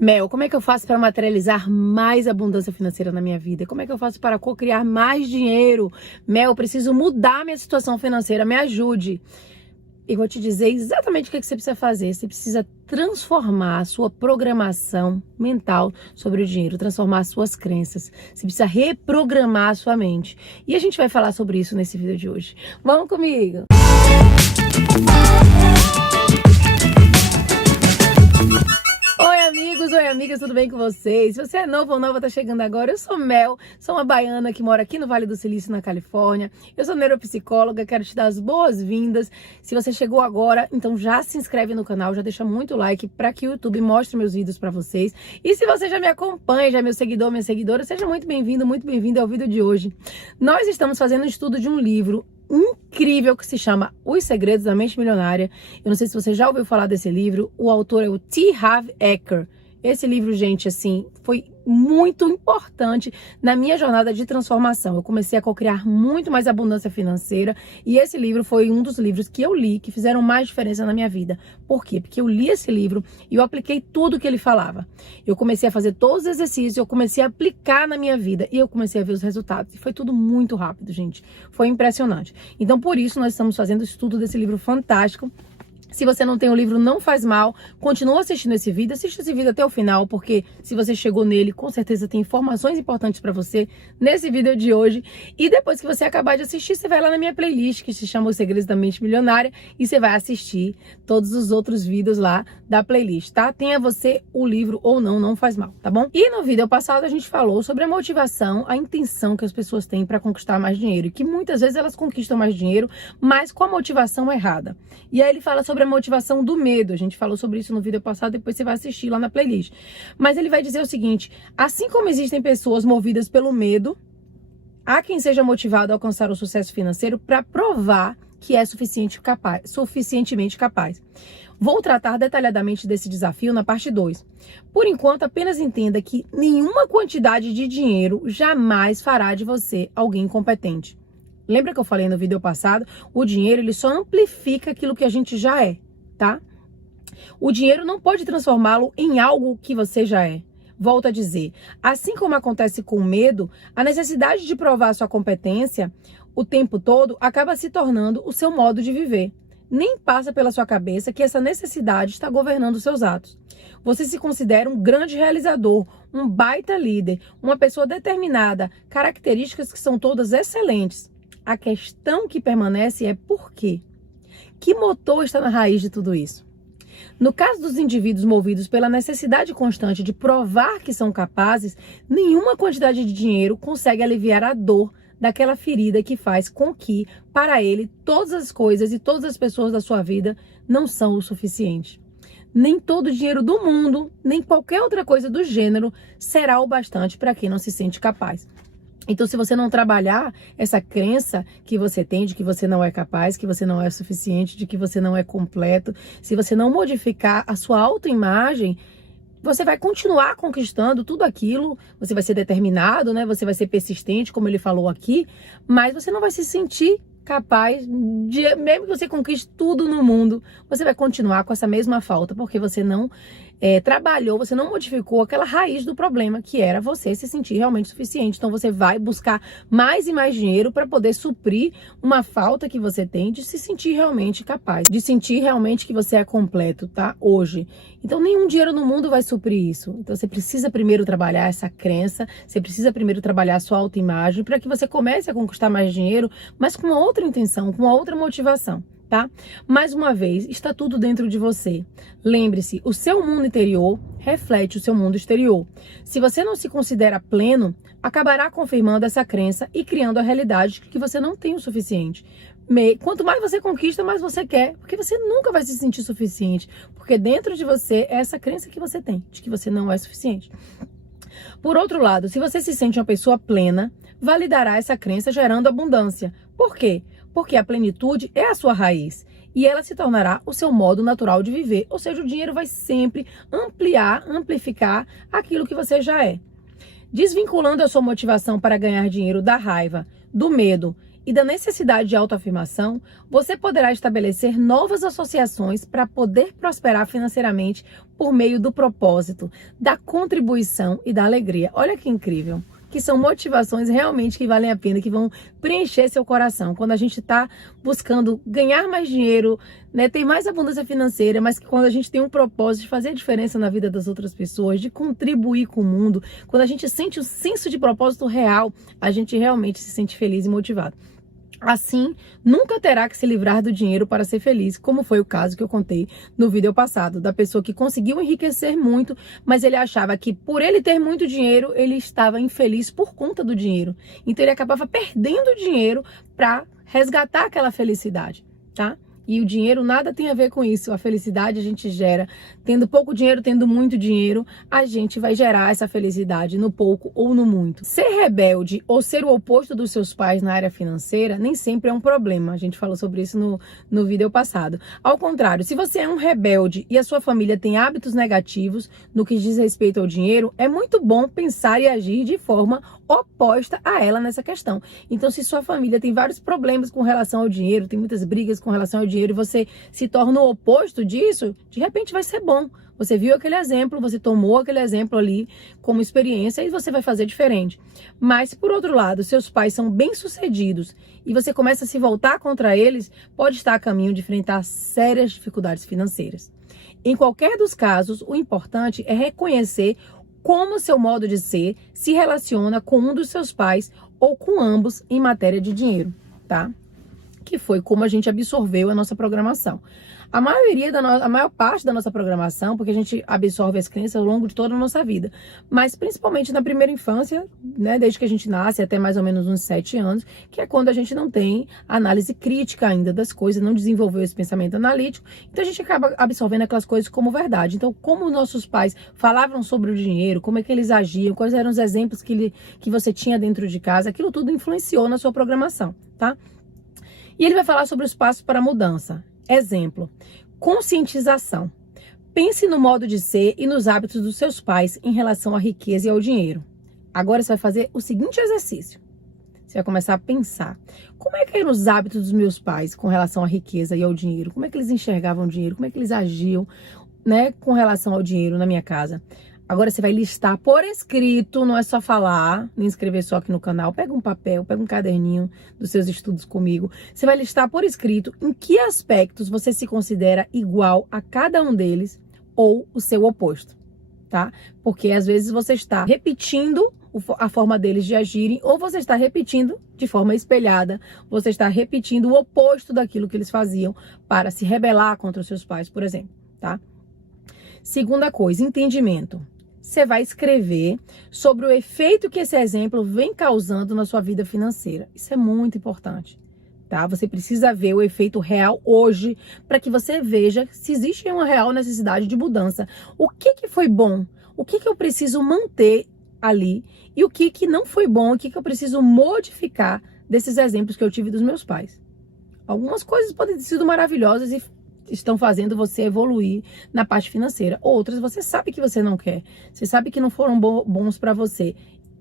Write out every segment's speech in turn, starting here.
Mel, como é que eu faço para materializar mais abundância financeira na minha vida? Como é que eu faço para co-criar mais dinheiro? Mel, eu preciso mudar minha situação financeira, me ajude. E vou te dizer exatamente o que você precisa fazer. Você precisa transformar a sua programação mental sobre o dinheiro, transformar as suas crenças. Você precisa reprogramar a sua mente. E a gente vai falar sobre isso nesse vídeo de hoje. Vamos comigo! Oi amigas, tudo bem com vocês? Se você é novo ou nova, tá chegando agora, eu sou Mel, sou uma baiana que mora aqui no Vale do Silício, na Califórnia. Eu sou neuropsicóloga, quero te dar as boas-vindas. Se você chegou agora, então já se inscreve no canal, já deixa muito like para que o YouTube mostre meus vídeos para vocês. E se você já me acompanha, já é meu seguidor, minha seguidora, seja muito bem-vindo ao vídeo de hoje. Nós estamos fazendo um estudo de um livro incrível que se chama Os Segredos da Mente Milionária. Eu não sei se você já ouviu falar desse livro. O autor é o T. Harv Eker. Esse livro, gente, assim, foi muito importante na minha jornada de transformação. Eu comecei a co-criar muito mais abundância financeira e esse livro foi um dos livros que eu li que fizeram mais diferença na minha vida. Por quê? Porque eu li esse livro e eu apliquei tudo que ele falava. Eu comecei a fazer todos os exercícios, eu comecei a aplicar na minha vida e eu comecei a ver os resultados. E foi tudo muito rápido, gente. Foi impressionante. Então, por isso, nós estamos fazendo o estudo desse livro fantástico. Se você não tem o livro, não faz mal, continua assistindo esse vídeo, assista esse vídeo até o final, porque se você chegou nele, com certeza tem informações importantes para você nesse vídeo de hoje. E depois que você acabar de assistir, você vai lá na minha playlist, que se chama Os Segredos da Mente Milionária, e você vai assistir todos os outros vídeos lá da playlist, tá? Tenha você o livro ou não, não faz mal, tá bom? E no vídeo passado a gente falou sobre a motivação, a intenção que as pessoas têm para conquistar mais dinheiro, e que muitas vezes elas conquistam mais dinheiro, mas com a motivação errada. E aí ele fala sobre a motivação do medo. A gente falou sobre isso no vídeo passado, depois você vai assistir lá na playlist. Mas ele vai dizer o seguinte: assim como existem pessoas movidas pelo medo, há quem seja motivado a alcançar o sucesso financeiro para provar que é suficientemente capaz. Vou tratar detalhadamente desse desafio na parte 2. Por enquanto, apenas entenda que nenhuma quantidade de dinheiro jamais fará de você alguém competente. Lembra que eu falei no vídeo passado? O dinheiro, ele só amplifica aquilo que a gente já é, tá? O dinheiro não pode transformá-lo em algo que você já é. Volto a dizer, assim como acontece com o medo, a necessidade de provar sua competência o tempo todo acaba se tornando o seu modo de viver. Nem passa pela sua cabeça que essa necessidade está governando os seus atos. Você se considera um grande realizador, um baita líder, uma pessoa determinada, características que são todas excelentes. A questão que permanece é por quê? Que motor está na raiz de tudo isso? No caso dos indivíduos movidos pela necessidade constante de provar que são capazes, nenhuma quantidade de dinheiro consegue aliviar a dor daquela ferida que faz com que, para ele, todas as coisas e todas as pessoas da sua vida não são o suficiente. Nem todo o dinheiro do mundo, nem qualquer outra coisa do gênero será o bastante para quem não se sente capaz. Então, se você não trabalhar essa crença que você tem de que você não é capaz, que você não é suficiente, de que você não é completo, se você não modificar a sua autoimagem, você vai continuar conquistando tudo aquilo, você vai ser determinado, né? Você vai ser persistente, como ele falou aqui, mas você não vai se sentir capaz de, mesmo que você conquiste tudo no mundo, você vai continuar com essa mesma falta, porque você não trabalhou, você não modificou aquela raiz do problema, que era você se sentir realmente suficiente. Então você vai buscar mais e mais dinheiro para poder suprir uma falta que você tem de se sentir realmente capaz, de sentir realmente que você é completo, tá? Hoje. Então nenhum dinheiro no mundo vai suprir isso. Então você precisa primeiro trabalhar essa crença, você precisa primeiro trabalhar a sua autoimagem para que você comece a conquistar mais dinheiro, mas com uma outra intenção, com uma outra motivação. Tá? Mais uma vez, está tudo dentro de você. Lembre-se, o seu mundo interior reflete o seu mundo exterior. Se você não se considera pleno, acabará confirmando essa crença e criando a realidade de que você não tem o suficiente. Quanto mais você conquista, mais você quer, porque você nunca vai se sentir suficiente, porque dentro de você é essa crença que você tem, de que você não é suficiente. Por outro lado, se você se sente uma pessoa plena, validará essa crença gerando abundância. Por quê? Porque a plenitude é a sua raiz e ela se tornará o seu modo natural de viver. Ou seja, o dinheiro vai sempre amplificar aquilo que você já é. Desvinculando a sua motivação para ganhar dinheiro da raiva, do medo e da necessidade de autoafirmação, você poderá estabelecer novas associações para poder prosperar financeiramente por meio do propósito, da contribuição e da alegria. Olha que incrível! Que são motivações realmente que valem a pena, que vão preencher seu coração. Quando a gente está buscando ganhar mais dinheiro, né, ter mais abundância financeira, mas que quando a gente tem um propósito de fazer a diferença na vida das outras pessoas, de contribuir com o mundo, quando a gente sente o senso de propósito real, a gente realmente se sente feliz e motivado. Assim, nunca terá que se livrar do dinheiro para ser feliz, como foi o caso que eu contei no vídeo passado, da pessoa que conseguiu enriquecer muito, mas ele achava que por ele ter muito dinheiro, ele estava infeliz por conta do dinheiro. Então ele acabava perdendo dinheiro para resgatar aquela felicidade, tá? E o dinheiro nada tem a ver com isso. A felicidade a gente gera. Tendo pouco dinheiro, tendo muito dinheiro, a gente vai gerar essa felicidade no pouco ou no muito. Ser rebelde ou ser o oposto dos seus pais na área financeira nem sempre é um problema. A gente falou sobre isso no vídeo passado. Ao contrário, se você é um rebelde e a sua família tem hábitos negativos no que diz respeito ao dinheiro, é muito bom pensar e agir de forma oposta a ela nessa questão. Então, se sua família tem vários problemas com relação ao dinheiro, tem muitas brigas com relação ao dinheiro e você se torna o oposto disso, de repente vai ser bom. Você viu aquele exemplo, você tomou aquele exemplo ali como experiência e você vai fazer diferente. Mas, por outro lado, seus pais são bem-sucedidos e você começa a se voltar contra eles, pode estar a caminho de enfrentar sérias dificuldades financeiras. Em qualquer dos casos, o importante é reconhecer como seu modo de ser se relaciona com um dos seus pais ou com ambos em matéria de dinheiro, tá? Que foi como a gente absorveu a nossa programação. A maior parte da nossa programação, porque a gente absorve as crenças ao longo de toda a nossa vida, mas principalmente na primeira infância, né, desde que a gente nasce até mais ou menos uns 7 anos, que é quando a gente não tem análise crítica ainda das coisas, não desenvolveu esse pensamento analítico, então a gente acaba absorvendo aquelas coisas como verdade. Então, como nossos pais falavam sobre o dinheiro, como é que eles agiam, quais eram os exemplos que você tinha dentro de casa, aquilo tudo influenciou na sua programação, tá? E ele vai falar sobre os passos para a mudança. Exemplo, conscientização. Pense no modo de ser e nos hábitos dos seus pais em relação à riqueza e ao dinheiro. Agora você vai fazer o seguinte exercício. Você vai começar a pensar. Como é que eram os hábitos dos meus pais com relação à riqueza e ao dinheiro? Como é que eles enxergavam o dinheiro? Como é que eles agiam, né, com relação ao dinheiro na minha casa? Agora você vai listar por escrito, não é só falar, nem escrever só aqui no canal. Pega um papel, pega um caderninho dos seus estudos comigo. Você vai listar por escrito em que aspectos você se considera igual a cada um deles ou o seu oposto, tá? Porque às vezes você está repetindo a forma deles de agirem ou você está repetindo de forma espelhada, você está repetindo o oposto daquilo que eles faziam para se rebelar contra os seus pais, por exemplo, tá? Segunda coisa, entendimento. Você vai escrever sobre o efeito que esse exemplo vem causando na sua vida financeira. Isso é muito importante, tá? Você precisa ver o efeito real hoje para que você veja se existe uma real necessidade de mudança. O que foi bom? O que eu preciso manter ali? E o que não foi bom? O que eu preciso modificar desses exemplos que eu tive dos meus pais? Algumas coisas podem ter sido maravilhosas e estão fazendo você evoluir na parte financeira. Outras você sabe que você não quer. Você sabe que não foram bons para você.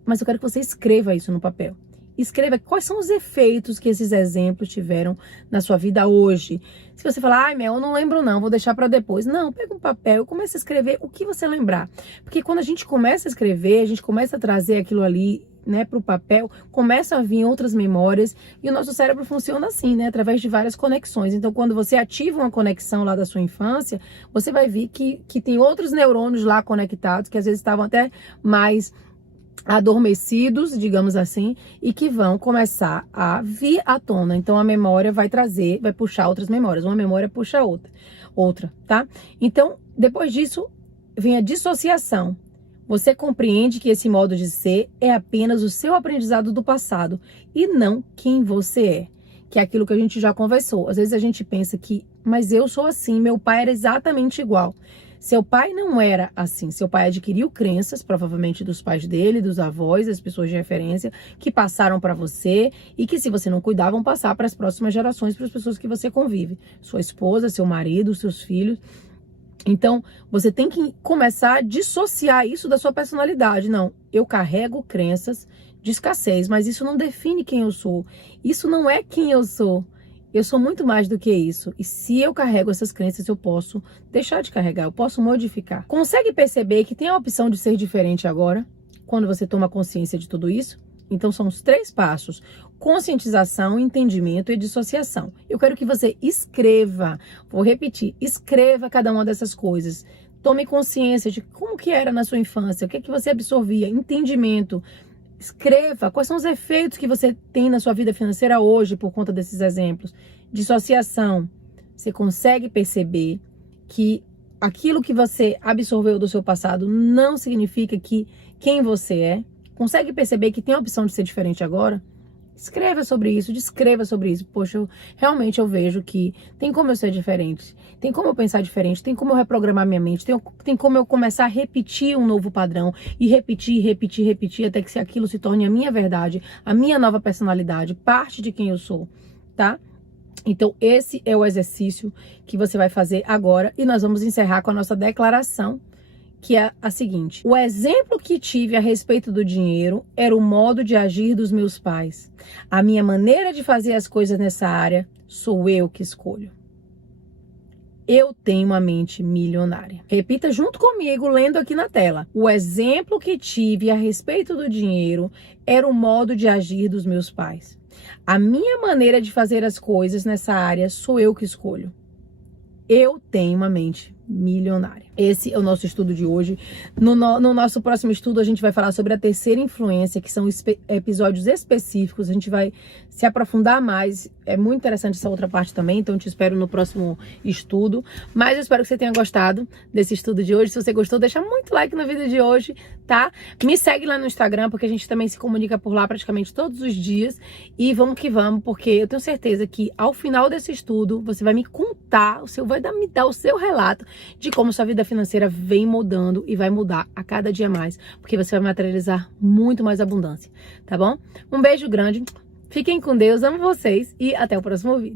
Mas eu quero que você escreva isso no papel. Escreva quais são os efeitos que esses exemplos tiveram na sua vida hoje. Se você falar, ai, Mel, eu não lembro não, vou deixar para depois. Não, pega um papel e comece a escrever o que você lembrar. Porque quando a gente começa a escrever, a gente começa a trazer aquilo ali, né, para o papel, começa a vir outras memórias e o nosso cérebro funciona assim, né, através de várias conexões. Então, quando você ativa uma conexão lá da sua infância, você vai ver que tem outros neurônios lá conectados, que às vezes estavam até mais adormecidos, digamos assim, e que vão começar a vir à tona. Então, a memória vai puxar outras memórias. Uma memória puxa outra, tá? Então, depois disso, vem a dissociação. Você compreende que esse modo de ser é apenas o seu aprendizado do passado e não quem você é, que é aquilo que a gente já conversou. Às vezes a gente pensa que, mas eu sou assim, meu pai era exatamente igual. Seu pai não era assim, seu pai adquiriu crenças, provavelmente dos pais dele, dos avós, das pessoas de referência, que passaram para você e que se você não cuidar vão passar para as próximas gerações, para as pessoas que você convive. Sua esposa, seu marido, seus filhos. Então, você tem que começar a dissociar isso da sua personalidade. Não, eu carrego crenças de escassez, mas isso não define quem eu sou. Isso não é quem eu sou. Eu sou muito mais do que isso. E se eu carrego essas crenças, eu posso deixar de carregar, eu posso modificar. Consegue perceber que tem a opção de ser diferente agora, quando você toma consciência de tudo isso? Então, são os 3 passos: conscientização, entendimento e dissociação. Eu quero que você escreva, vou repetir, escreva cada uma dessas coisas. Tome consciência de como que era na sua infância, o que é que você absorvia, entendimento. Escreva quais são os efeitos que você tem na sua vida financeira hoje por conta desses exemplos. Dissociação. Você consegue perceber que aquilo que você absorveu do seu passado não significa que quem você é? Consegue perceber que tem a opção de ser diferente agora? Escreva sobre isso, descreva sobre isso. Poxa, realmente eu vejo que tem como eu ser diferente, tem como eu pensar diferente, tem como eu reprogramar minha mente, tem como eu começar a repetir um novo padrão e repetir, até que aquilo se torne a minha verdade, a minha nova personalidade, parte de quem eu sou, tá? Então, esse é o exercício que você vai fazer agora e nós vamos encerrar com a nossa declaração, que é a seguinte: o exemplo que tive a respeito do dinheiro era o modo de agir dos meus pais. A minha maneira de fazer as coisas nessa área sou eu que escolho. Eu tenho uma mente milionária. Repita junto comigo, lendo aqui na tela. O exemplo que tive a respeito do dinheiro era o modo de agir dos meus pais. A minha maneira de fazer as coisas nessa área sou eu que escolho. Eu tenho uma mente milionária. Esse é o nosso estudo de hoje. No nosso próximo estudo, a gente vai falar sobre a terceira influência, que são episódios específicos. A gente vai se aprofundar mais. É muito interessante essa outra parte também, então eu te espero no próximo estudo. Mas eu espero que você tenha gostado desse estudo de hoje. Se você gostou, deixa muito like no vídeo de hoje, tá? Me segue lá no Instagram, porque a gente também se comunica por lá praticamente todos os dias. E vamos que vamos, porque eu tenho certeza que ao final desse estudo, você vai me contar, vai me dar o seu relato de como sua vida financeira vem mudando e vai mudar a cada dia mais, porque você vai materializar muito mais abundância, tá bom? Um beijo grande, fiquem com Deus, amo vocês e até o próximo vídeo.